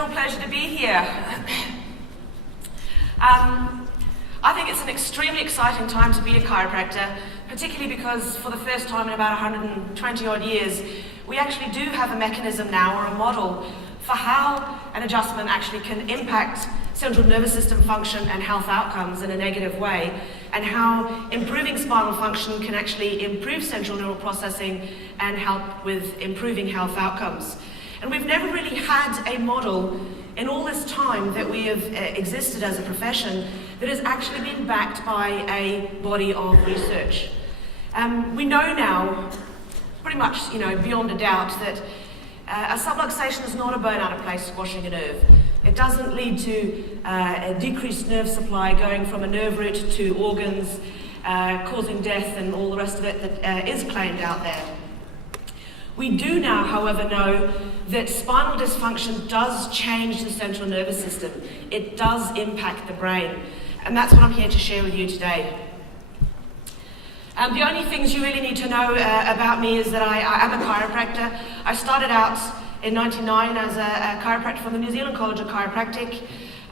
real pleasure to be here. I think it's an extremely exciting time to be a chiropractor, particularly because for the first time in about 120 odd years, we actually do have a mechanism now, or a model, for how an adjustment actually can impact central nervous system function and health outcomes in a negative way, and how improving spinal function can actually improve central neural processing and help with improving health outcomes. And we've never really had a model in all this time that we have existed as a profession that has actually been backed by a body of research. We know now, pretty much, beyond a doubt, that a subluxation is not a bone out of place squashing a nerve. It doesn't lead to a decreased nerve supply going from a nerve root to organs, causing death and all the rest of it that is claimed out there. We do now, however, know that spinal dysfunction does change the central nervous system. It does impact the brain. And that's what I'm here to share with you today. The only things you really need to know about me is that I am a chiropractor. I started out in 1999 as a chiropractor from the New Zealand College of Chiropractic.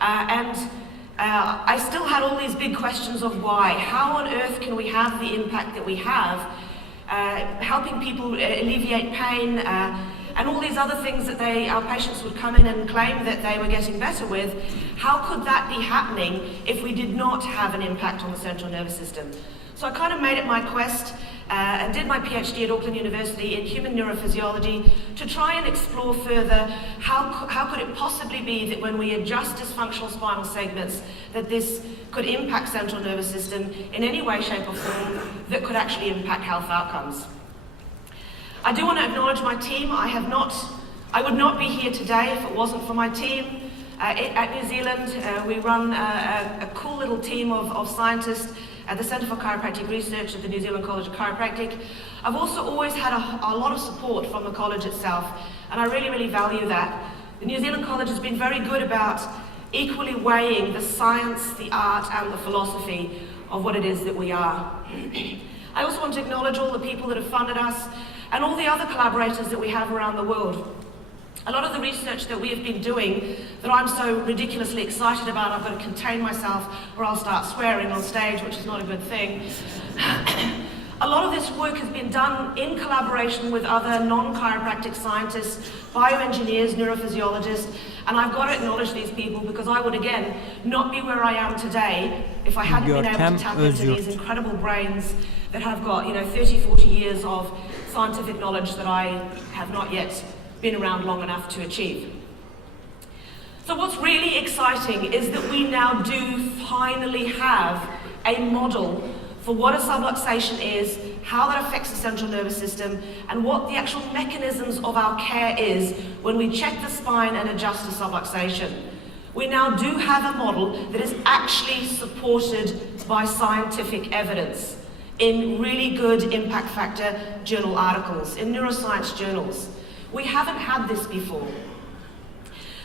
I still had all these big questions of why. How on earth can we have the impact that we have, helping people alleviate pain, and all these other things that our patients would come in and claim that they were getting better with. How could that be happening if we did not have an impact on the central nervous system? So I kind of made it my quest and did my PhD at Auckland University in human neurophysiology to try and explore further how could it possibly be that when we adjust dysfunctional spinal segments that this could impact central nervous system in any way, shape or form that could actually impact health outcomes. I do want to acknowledge my team. I would not be here today if it wasn't for my team. At New Zealand, we run a cool little team of scientists at the Centre for Chiropractic Research at the New Zealand College of Chiropractic. I've also always had a lot of support from the college itself, and I really, really value that. The New Zealand College has been very good about equally weighing the science, the art, and the philosophy of what it is that we are. I also want to acknowledge all the people that have funded us and all the other collaborators that we have around the world. A lot of the research that we have been doing that I'm so ridiculously excited about, I've got to contain myself or I'll start swearing on stage, which is not a good thing. A lot of this work has been done in collaboration with other non-chiropractic scientists, bioengineers, neurophysiologists, and I've got to acknowledge these people because I would, again, not be where I am today if I hadn't been able to tap into these incredible brains that have got, 30, 40 years of scientific knowledge that I have not yet been around long enough to achieve. So what's really exciting is that we now do finally have a model for what a subluxation is, how that affects the central nervous system, and what the actual mechanisms of our care is when we check the spine and adjust a subluxation. We now do have a model that is actually supported by scientific evidence in really good impact factor journal articles, in neuroscience journals. We haven't had this before.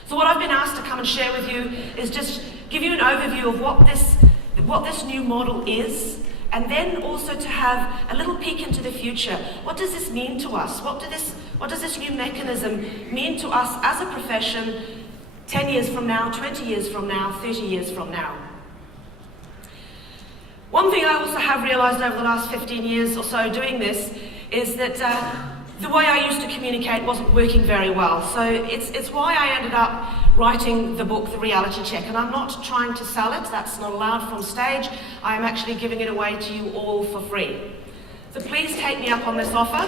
So what I've been asked to come and share with you is just give you an overview of what this new model is, and then also to have a little peek into the future. What does this mean to us? What does this new mechanism mean to us as a profession 10 years from now, 20 years from now, 30 years from now? One thing I also have realized over the last 15 years or so doing this is that the way I used to communicate wasn't working very well. So it's why I ended up writing the book, The Reality Check. And I'm not trying to sell it, that's not allowed from stage. I am actually giving it away to you all for free. So please take me up on this offer.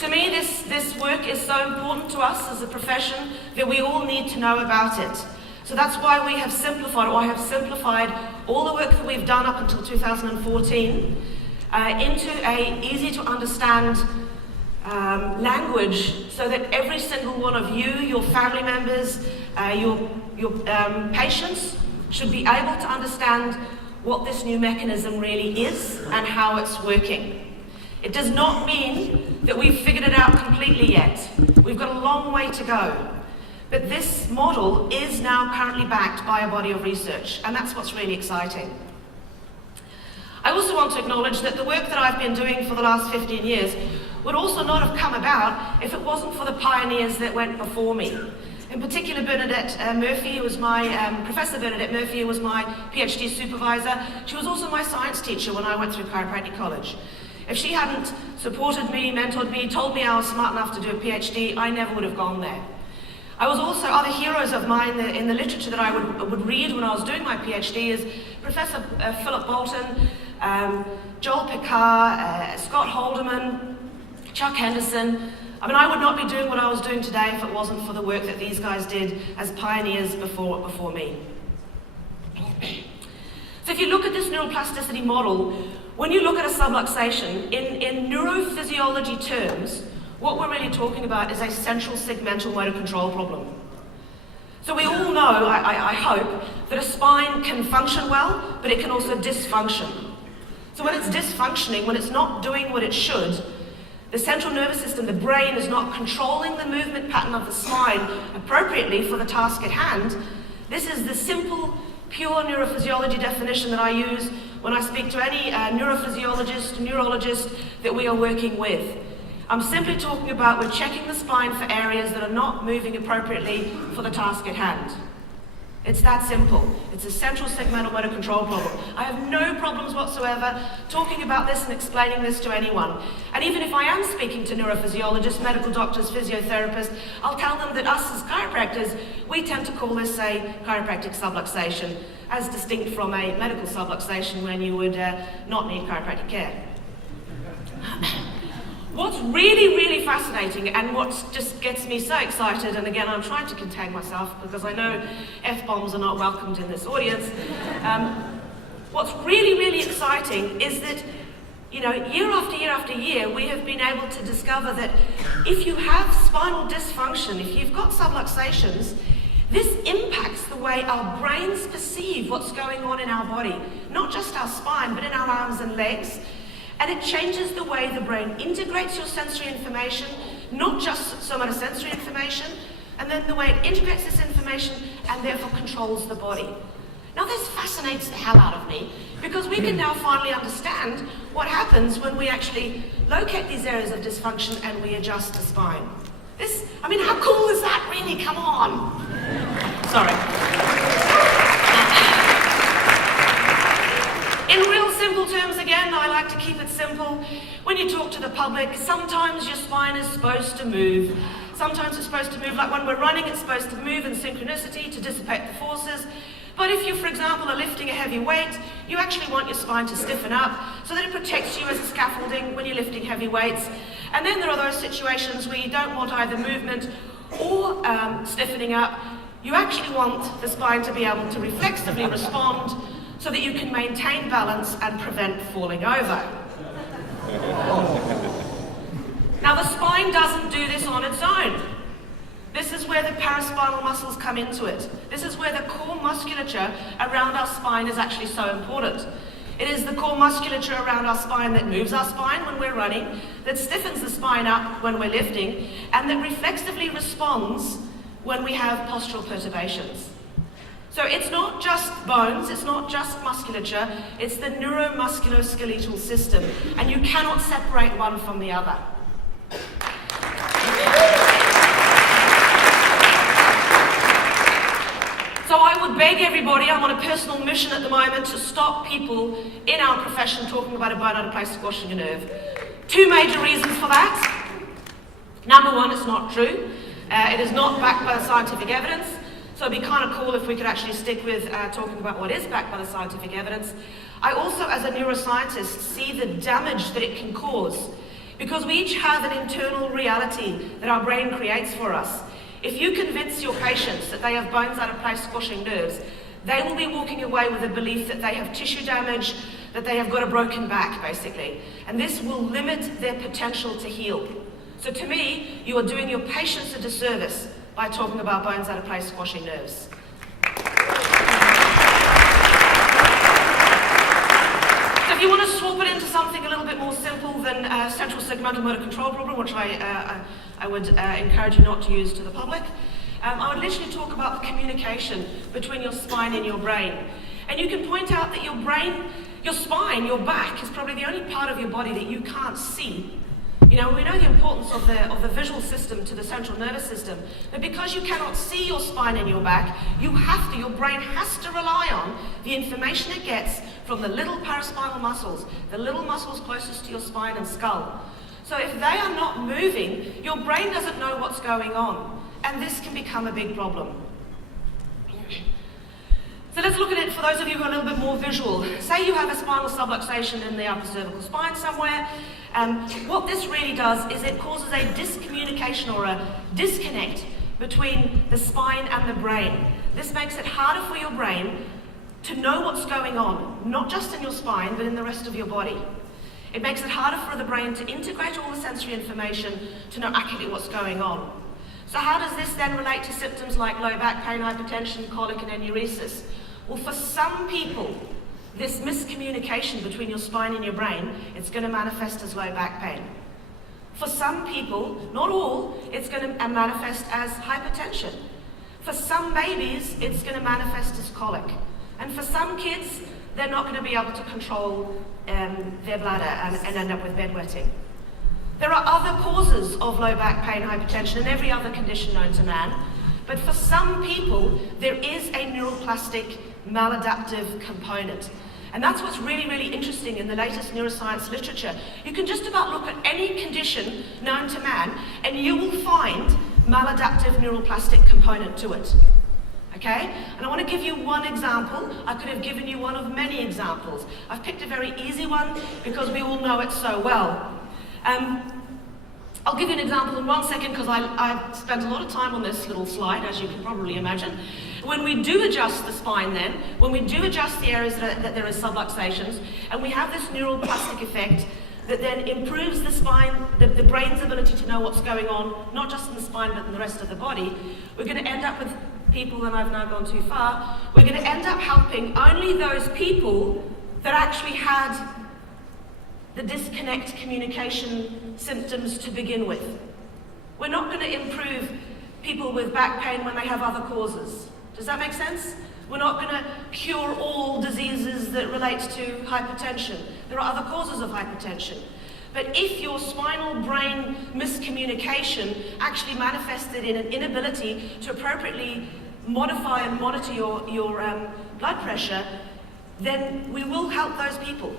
To me, this work is so important to us as a profession that we all need to know about it. So that's why we have simplified, or I have simplified all the work that we've done up until 2014 into a easy to understand language so that every single one of you, your family members, your patients should be able to understand what this new mechanism really is and how it's working. It does not mean that we've figured it out completely yet. We've got a long way to go. But this model is now currently backed by a body of research, and that's what's really exciting. I also want to acknowledge that the work that I've been doing for the last 15 years would also not have come about if it wasn't for the pioneers that went before me. In particular, Bernadette Murphy, who was my, Professor Bernadette Murphy, who was my PhD supervisor. She was also my science teacher when I went through chiropractic college. If she hadn't supported me, mentored me, told me I was smart enough to do a PhD, I never would have gone there. I was also, other heroes of mine in the literature that I would read when I was doing my PhD is Professor Philip Bolton, Joel Picard, Scott Haldeman, Chuck Henderson. I mean, I would not be doing what I was doing today if it wasn't for the work that these guys did as pioneers before me. So if you look at this neuroplasticity model, when you look at a subluxation, in neurophysiology terms, what we're really talking about is a central segmental motor control problem. So we all know, I hope, that a spine can function well, but it can also dysfunction. So when it's dysfunctioning, when it's not doing what it should, the central nervous system, the brain, is not controlling the movement pattern of the spine appropriately for the task at hand. This is the simple, pure neurophysiology definition that I use when I speak to any neurophysiologist, neurologist that we are working with. I'm simply talking about we're checking the spine for areas that are not moving appropriately for the task at hand. It's that simple. It's a central segmental motor control problem. I have no problems whatsoever talking about this and explaining this to anyone. And even if I am speaking to neurophysiologists, medical doctors, physiotherapists, I'll tell them that us as chiropractors, we tend to call this a chiropractic subluxation, as distinct from a medical subluxation when you would not need chiropractic care. What's really, really fascinating, and what just gets me so excited, and again, I'm trying to contain myself because I know F-bombs are not welcomed in this audience. What's really, really exciting is that, you know, year after year after year, we have been able to discover that if you have spinal dysfunction, if you've got subluxations, this impacts the way our brains perceive what's going on in our body, not just our spine, but in our arms and legs. And it changes the way the brain integrates your sensory information, not just somatosensory information, and then the way it integrates this information and therefore controls the body. Now this fascinates the hell out of me, because we can now finally understand what happens when we actually locate these areas of dysfunction and we adjust the spine. I mean, how cool is that really? Come on. Sorry. In real simple terms, again, I like to keep it simple. When you talk to the public, sometimes your spine is supposed to move. Sometimes it's supposed to move, like when we're running, it's supposed to move in synchronicity to dissipate the forces. But if you, for example, are lifting a heavy weight, you actually want your spine to stiffen up so that it protects you as a scaffolding when you're lifting heavy weights. And then there are those situations where you don't want either movement or stiffening up. You actually want the spine to be able to reflexively respond so that you can maintain balance and prevent falling over. Now the spine doesn't do this on its own. This is where the paraspinal muscles come into it. This is where the core musculature around our spine is actually so important. It is the core musculature around our spine that moves our spine when we're running, that stiffens the spine up when we're lifting, and that reflexively responds when we have postural perturbations. So it's not just bones, it's not just musculature, it's the neuromusculoskeletal system, and you cannot separate one from the other. So I would beg everybody, I'm on a personal mission at the moment, to stop people in our profession talking about a bone out of place squashing a nerve. Two major reasons for that. Number one, it's not true. It is not backed by the scientific evidence. So it'd be kind of cool if we could actually stick with talking about what is backed by the scientific evidence. I also, as a neuroscientist, see the damage that it can cause, because we each have an internal reality that our brain creates for us. If you convince your patients that they have bones out of place squashing nerves, they will be walking away with a belief that they have tissue damage, that they have got a broken back, basically. And this will limit their potential to heal. So to me, you are doing your patients a disservice by talking about bones out of place squashing nerves. So if you want to swap it into something a little bit more simple than central segmental motor control problem, which I would encourage you not to use to the public, I would literally talk about the communication between your spine and your brain. And you can point out that your brain, your spine, your back, is probably the only part of your body that you can't see, You know, we know the importance of the visual system to the central nervous system, but because you cannot see your spine in your back, your brain has to rely on the information it gets from the little paraspinal muscles, the little muscles closest to your spine and skull. So if they are not moving, your brain doesn't know what's going on, and this can become a big problem. So let's look at it for those of you who are a little bit more visual. Say you have a spinal subluxation in the upper cervical spine somewhere. What this really does is it causes a discommunication or a disconnect between the spine and the brain. This makes it harder for your brain to know what's going on, not just in your spine, but in the rest of your body. It makes it harder for the brain to integrate all the sensory information to know accurately what's going on. So how does this then relate to symptoms like low back pain, hypertension, colic, and enuresis? Well, for some people, this miscommunication between your spine and your brain, it's going to manifest as low back pain. For some people, not all, it's going to manifest as hypertension. For some babies, it's going to manifest as colic. And for some kids, they're not going to be able to control their bladder and end up with bedwetting. There are other causes of low back pain, hypertension, and every other condition known to man. But for some people, there is a neuroplastic maladaptive component. And that's what's really, really interesting in the latest neuroscience literature. You can just about look at any condition known to man, and you will find maladaptive neuroplastic component to it. Okay? And I want to give you one example. I could have given you one of many examples. I've picked a very easy one because we all know it so well. I'll give you an example in 1 second because I've spent a lot of time on this little slide, as you can probably imagine. When we do adjust the spine then, when we do adjust the areas that there is subluxations, and we have this neuroplastic effect that then improves the spine, the brain's ability to know what's going on, not just in the spine but in the rest of the body, we're going to end up with people, and I've now gone too far, we're going to end up helping only those people that actually had the disconnect communication symptoms to begin with. We're not going to improve people with back pain when they have other causes. Does that make sense? We're not going to cure all diseases that relate to hypertension. There are other causes of hypertension. But if your spinal brain miscommunication actually manifested in an inability to appropriately modify and monitor your blood pressure, then we will help those people.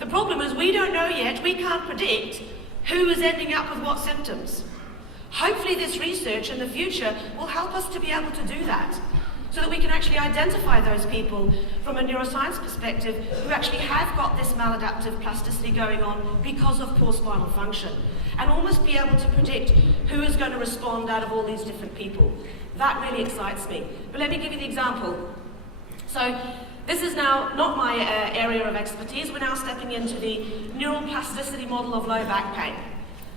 The problem is we don't know yet, we can't predict who is ending up with what symptoms. Hopefully this research in the future will help us to be able to do that, so that we can actually identify those people from a neuroscience perspective who actually have got this maladaptive plasticity going on because of poor spinal function, and almost be able to predict who is going to respond out of all these different people. That really excites me. But let me give you the example. So this is now not my area of expertise. We're now stepping into the neuroplasticity model of low back pain.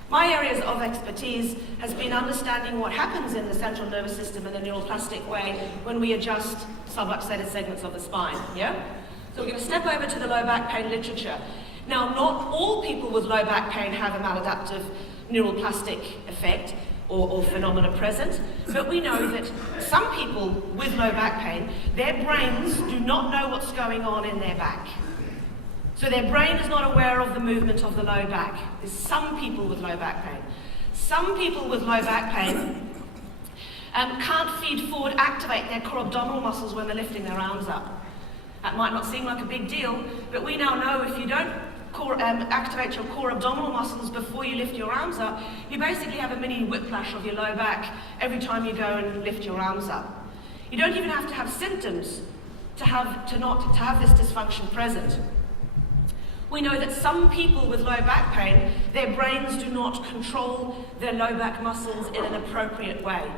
My areas of expertise has been understanding what happens in the central nervous system in a neuroplastic way when we adjust subluxated segments of the spine, yeah? So we're going to step over to the low back pain literature. Now, not all people with low back pain have a maladaptive neuroplastic effect or phenomena present, but we know that some people with low back pain, their brains do not know what's going on in their back. So their brain is not aware of the movement of the low back. There's some people with low back pain. Some people with low back pain can't feed forward, activate their core abdominal muscles when they're lifting their arms up. That might not seem like a big deal, but we now know if you don't activate your core abdominal muscles before you lift your arms up, you basically have a mini whiplash of your low back every time you go and lift your arms up. You don't even have to have symptoms to have this dysfunction present. We know that some people with low back pain, their brains do not control their low back muscles in an appropriate way.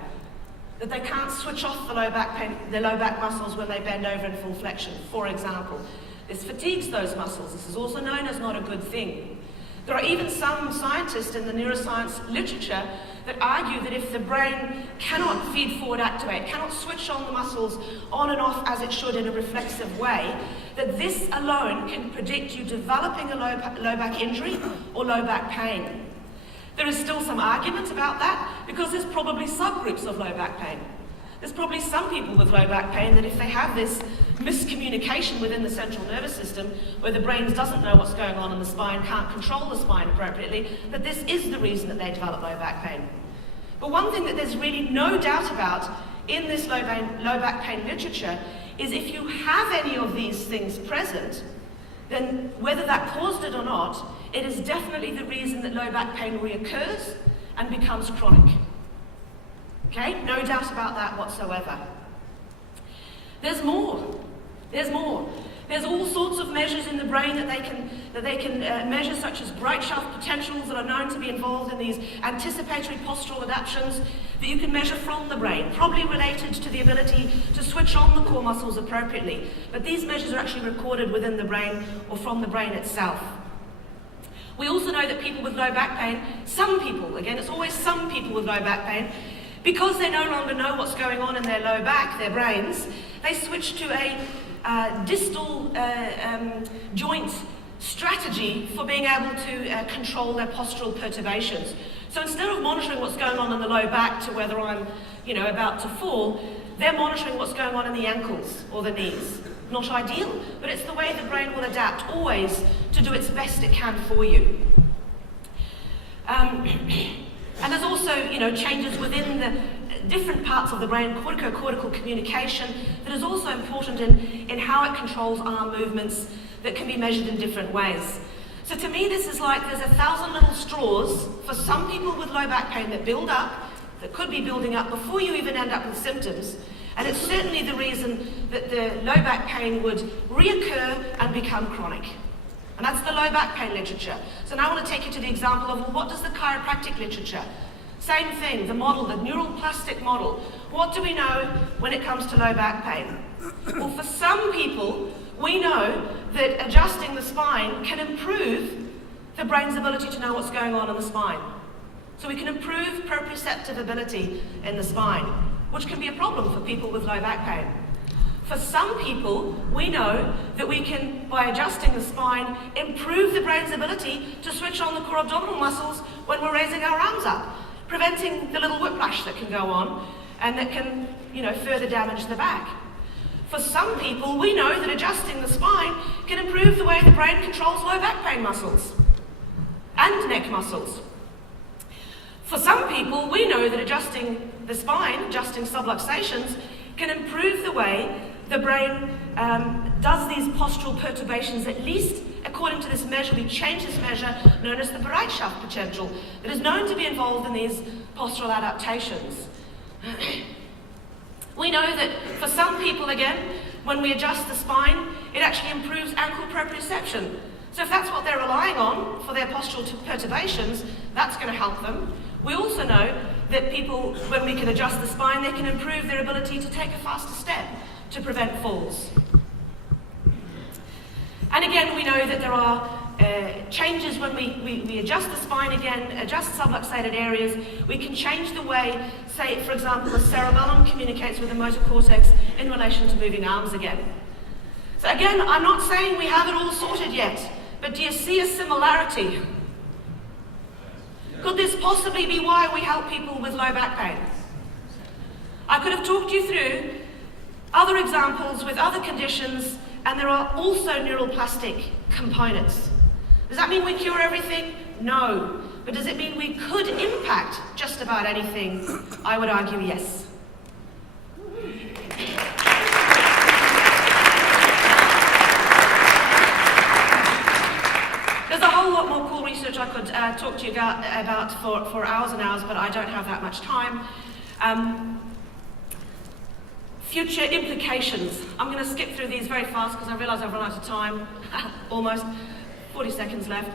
That they can't switch off the low back muscles when they bend over in full flexion, for example. This fatigues those muscles. This is also known as not a good thing. There are even some scientists in the neuroscience literature that argue that if the brain cannot feed forward, activate, cannot switch on the muscles on and off as it should in a reflexive way, that this alone can predict you developing a low back injury or low back pain. There is still some argument about that because there's probably subgroups of low back pain. There's probably some people with low back pain that if they have this miscommunication within the central nervous system, where the brain doesn't know what's going on in the spine, can't control the spine appropriately, that this is the reason that they develop low back pain. But one thing that there's really no doubt about in this low back pain literature is if you have any of these things present, then whether that caused it or not, it is definitely the reason that low back pain reoccurs and becomes chronic. Okay? No doubt about that whatsoever. There's more. There's more. There's all sorts of measures in the brain that they can measure, such as bright shaft potentials that are known to be involved in these anticipatory postural adaptations that you can measure from the brain, probably related to the ability to switch on the core muscles appropriately. But these measures are actually recorded within the brain or from the brain itself. We also know that people with low back pain, some people, again, it's always some people with low back pain, because they no longer know what's going on in their low back, their brains, they switch to a distal joint strategy for being able to control their postural perturbations. So instead of monitoring what's going on in the low back to whether I'm, about to fall, they're monitoring what's going on in the ankles or the knees. Not ideal, but it's the way the brain will adapt always to do its best it can for you. And there's also, changes within the different parts of the brain, cortico-cortical communication, that is also important in how it controls arm movements that can be measured in different ways. So to me, this is like there's 1,000 little straws for some people with low back pain that build up, that could be building up before you even end up with symptoms. And it's certainly the reason that the low back pain would reoccur and become chronic. And that's the low back pain literature. So now I want to take you to the example of, well, what does the chiropractic literature? Same thing, the model, the neuroplastic model. What do we know when it comes to low back pain? Well, for some people, we know that adjusting the spine can improve the brain's ability to know what's going on in the spine. So we can improve proprioceptive ability in the spine, which can be a problem for people with low back pain. For some people, we know that we can, by adjusting the spine, improve the brain's ability to switch on the core abdominal muscles when we're raising our arms up, preventing the little whiplash that can go on and that can, further damage the back. For some people, we know that adjusting the spine can improve the way the brain controls low back pain muscles and neck muscles. For some people, we know that adjusting the spine, adjusting subluxations, can improve the way the brain does these postural perturbations, at least according to this measure. We change this measure known as the bright shaft potential that is known to be involved in these postural adaptations. We know that for some people, again, when we adjust the spine, it actually improves ankle proprioception. So if that's what they're relying on for their postural perturbations, that's going to help them. We also know that people, when we can adjust the spine, they can improve their ability to take a faster step to prevent falls. And again, we know that there are changes when we adjust the spine again, adjust subluxated areas. We can change the way, say, for example, the cerebellum communicates with the motor cortex in relation to moving arms again. So again, I'm not saying we have it all sorted yet, but do you see a similarity? Could this possibly be why we help people with low back pain? I could have talked you through other examples with other conditions, and there are also neuroplastic components. Does that mean we cure everything? No. But does it mean we could impact just about anything? I would argue yes. There's a whole lot more cool research I could talk to you about for hours and hours, but I don't have that much time. Future implications. I'm going to skip through these very fast because I realise I've run out of time. Almost. 40 seconds left.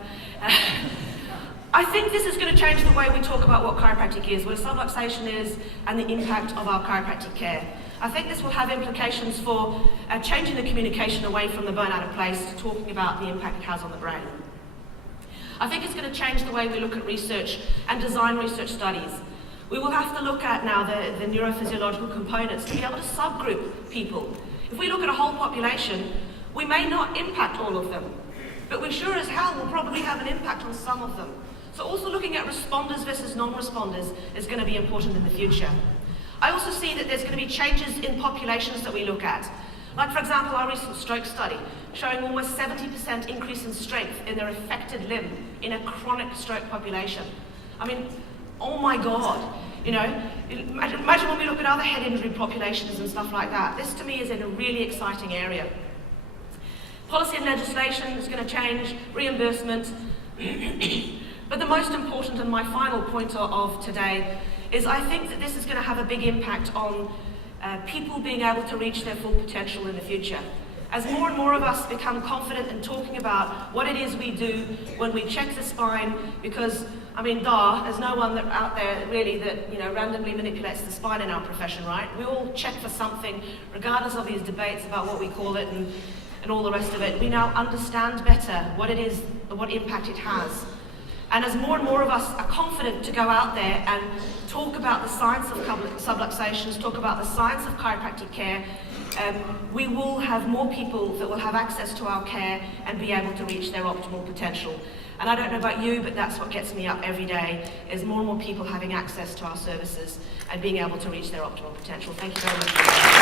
I think this is going to change the way we talk about what chiropractic is, what a subluxation is, and the impact of our chiropractic care. I think this will have implications for changing the communication away from the bone out of place to talking about the impact it has on the brain. I think it's going to change the way we look at research and design research studies. We will have to look at now the neurophysiological components to be able to subgroup people. If we look at a whole population, we may not impact all of them, but we sure as hell will probably have an impact on some of them. So also looking at responders versus non-responders is going to be important in the future. I also see that there's going to be changes in populations that we look at. Like, for example, our recent stroke study, showing almost 70% increase in strength in their affected limb in a chronic stroke population. I mean, oh my God, you know, imagine when we look at other head injury populations and stuff like that. This to me is in a really exciting area. Policy and legislation is going to change, reimbursement, but the most important and my final point of today is I think that this is going to have a big impact on people being able to reach their full potential in the future. As more and more of us become confident in talking about what it is we do when we check the spine, because, I mean, there's no one out there really that, you know, randomly manipulates the spine in our profession, right? We all check for something, regardless of these debates about what we call it and all the rest of it. We now understand better what it is, what impact it has. And as more and more of us are confident to go out there and talk about the science of subluxations, talk about the science of chiropractic care, we will have more people that will have access to our care and be able to reach their optimal potential. And I don't know about you, but that's what gets me up every day, is more and more people having access to our services and being able to reach their optimal potential. Thank you very much.